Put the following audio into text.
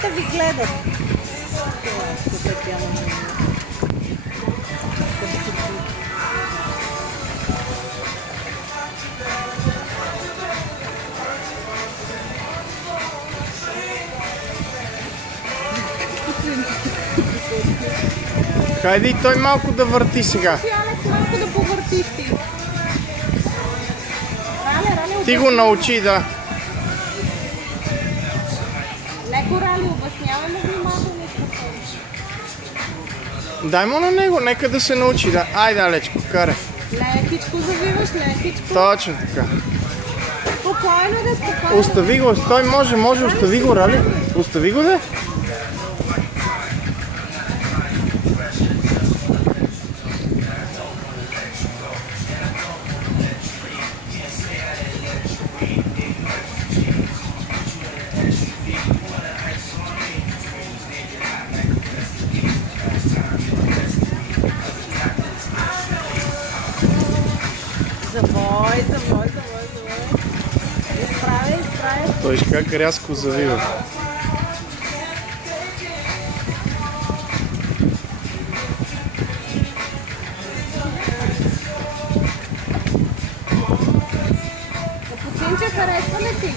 Зрителите ви гледат. Хайде и той малко да върти сега. Малко да повъртиш ти. Ти го научи, да. Леко, Рали, обясняваме внимателно. Дай му на него, нека да се научи, да. Айде, Алечко, карай. Лекичко завиваш, лекичко. Точно така. Спокойно да, спокойно. Остави го, той може, остави го, Рали. Остави го, да. Завой. Изправя. Той как рязко завива. Капуцинче, харесва ли ти?